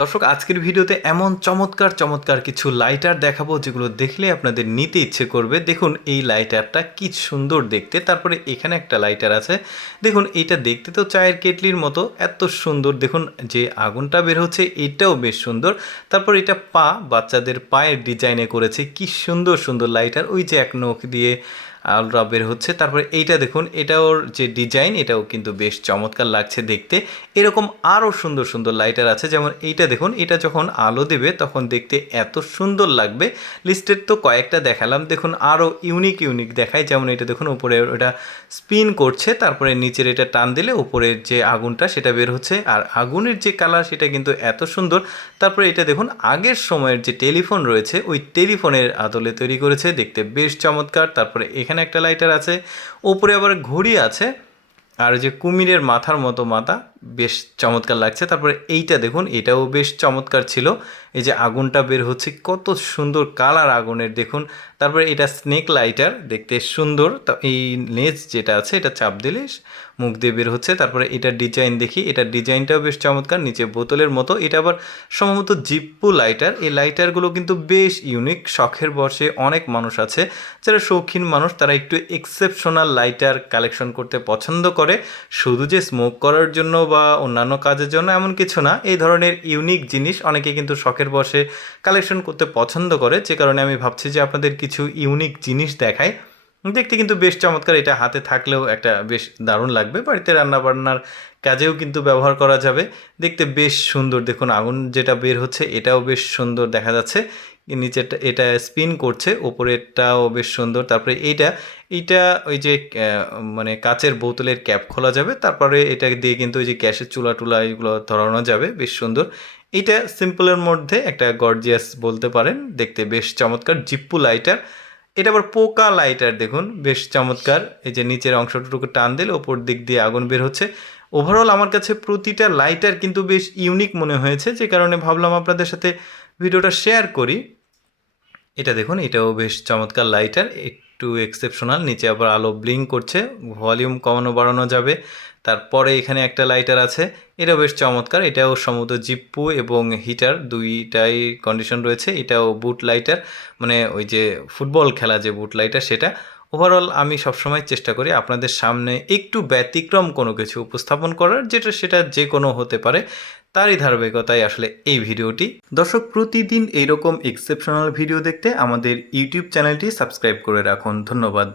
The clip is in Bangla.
দর্শক আজকের ভিডিওতে এমন চমৎকার চমৎকার কিছু লাইটার দেখাবো যেগুলো দেখলে আপনাদের নিতে ইচ্ছে করবে। দেখুন এই লাইটারটা কি সুন্দর দেখতে। তারপরে এখানে একটা লাইটার আছে, দেখুন এটা দেখতে তো চায়ের কেটলির মতো, এত সুন্দর। দেখুন যে আগুনটা বের হচ্ছে এটাও বেশ সুন্দর। তারপর এটা বাচ্চাদের পায়ের ডিজাইনে করেছে, কি সুন্দর সুন্দর লাইটার। ওই যে এক নখ দিয়ে আলোটা বের হচ্ছে। তারপরে এইটা দেখুন, এটাওর যে ডিজাইন এটাও কিন্তু বেশ চমৎকার লাগছে দেখতে। এরকম আরও সুন্দর সুন্দর লাইটার আছে, যেমন এইটা দেখুন, এটা যখন আলো দেবে তখন দেখতে এত সুন্দর লাগবে। লিস্টের তো কয়েকটা দেখালাম, দেখুন আরও ইউনিক ইউনিক দেখায়। যেমন এটা দেখুন উপরে ওটা স্পিন করছে, তারপরে নিচের এটা টান দিলে উপরের যে আগুনটা সেটা বের হচ্ছে, আর আগুনের যে কালার সেটা কিন্তু এত সুন্দর। তারপরে এটা দেখুন আগের সময়ের যে টেলিফোন রয়েছে ওই টেলিফোনের আদলে তৈরি করেছে, দেখতে বেশ চমৎকার। তারপরে এখানে একটা লাইটার আছে, ওপরে আবার ঘড়ি আছে, আর যে কুমিরের মাথার মতো মাথা, বেশ চমৎকার লাগছে। তারপরে এইটা দেখুন, এটাও বেশ চমৎকার ছিল। এই যে আগুনটা বের হচ্ছে, কত সুন্দর কালার আগুনের দেখুন। তারপরে এটা স্নেক লাইটার, দেখতে সুন্দর। তা এই লেজ যেটা আছে এটা চাপ দিলে মুখ দিয়ে বের হচ্ছে। তারপরে এটার ডিজাইন দেখি, এটার ডিজাইনটাও বেশ চমৎকার, নিচে বোতলের মতো। এটা আবার সম্ভবত জিপ্পো লাইটার। এই লাইটারগুলো কিন্তু বেশ ইউনিক, শখের বশে অনেক মানুষ আছে যারা শৌখিন মানুষ, তারা একটু এক্সেপশনাল লাইটার কালেকশন করতে পছন্দ করে। শুধু যে স্মোক করার জন্য বা অন্যান্য কাজের জন্য এমন কিছু না, এই ধরনের ইউনিক জিনিস অনেকে কিন্তু শখের বশে কালেকশন করতে পছন্দ করে। যে কারণে আমি ভাবছি যে আপনাদের কিছু ইউনিক জিনিস দেখাই। দেখতে কিন্তু বেশ চমৎকার, এটা হাতে থাকলেও একটা বেশ দারুণ লাগবে, বাড়িতে রান্নাবান্নার কাজেও কিন্তু ব্যবহার করা যাবে। দেখতে বেশ সুন্দর, দেখুন আগুন যেটা বের হচ্ছে এটাও বেশ সুন্দর দেখা যাচ্ছে। নিচেরটা এটা স্পিন করছে, ওপরেরটাও বেশ সুন্দর। তারপরে এইটা এইটা ওই যে মানে কাচের বোতলের ক্যাপ খোলা যাবে, তারপরে এটা দিয়ে কিন্তু ওই যে গ্যাসের চুলা টুলা এগুলো ধরানো যাবে, বেশ সুন্দর। এইটা সিম্পলের মধ্যে একটা গর্জিয়াস বলতে পারেন, দেখতে বেশ চমৎকার জিপ্পু লাইটার। এটা আবার পোকা লাইটার, দেখুন বেশ চমৎকার। এই যে নিচের অংশটুকু টান দিলে ওপর দিক দিয়ে আগুন বের হচ্ছে। ওভারঅল আমার কাছে প্রতিটা লাইটার কিন্তু বেশ ইউনিক মনে হয়েছে, যে কারণে ভাবলাম আপনাদের সাথে ভিডিওটা শেয়ার করি। এটা দেখুন, এটাও বেশ চমৎকার লাইটার, একটু এক্সেপশনাল। নিচে আবার আলো ব্লিঙ্ক করছে, ভলিউম কমানো বাড়ানো যাবে। তারপরে এখানে একটা লাইটার আছে, এটাও বেশ চমৎকার। এটাও সম্ভবত জিপ্পু এবং হিটার দুইটাই কন্ডিশন রয়েছে। এটাও বুট লাইটার, মানে ওই যে ফুটবল খেলা যে বুট লাইটার সেটা। ওভারঅল আমি সবসময় চেষ্টা করি আপনাদের সামনে একটু ব্যতিক্রম কোনো কিছু উপস্থাপন করার, যেটা সেটা যে কোনো হতে পারে, তারই ধারাবাহিকতায় আসলে এই ভিডিওটি। দর্শক প্রতিদিন এইরকম এক্সেপশনাল ভিডিও দেখতে আমাদের ইউটিউব চ্যানেলটি সাবস্ক্রাইব করে রাখুন। ধন্যবাদ।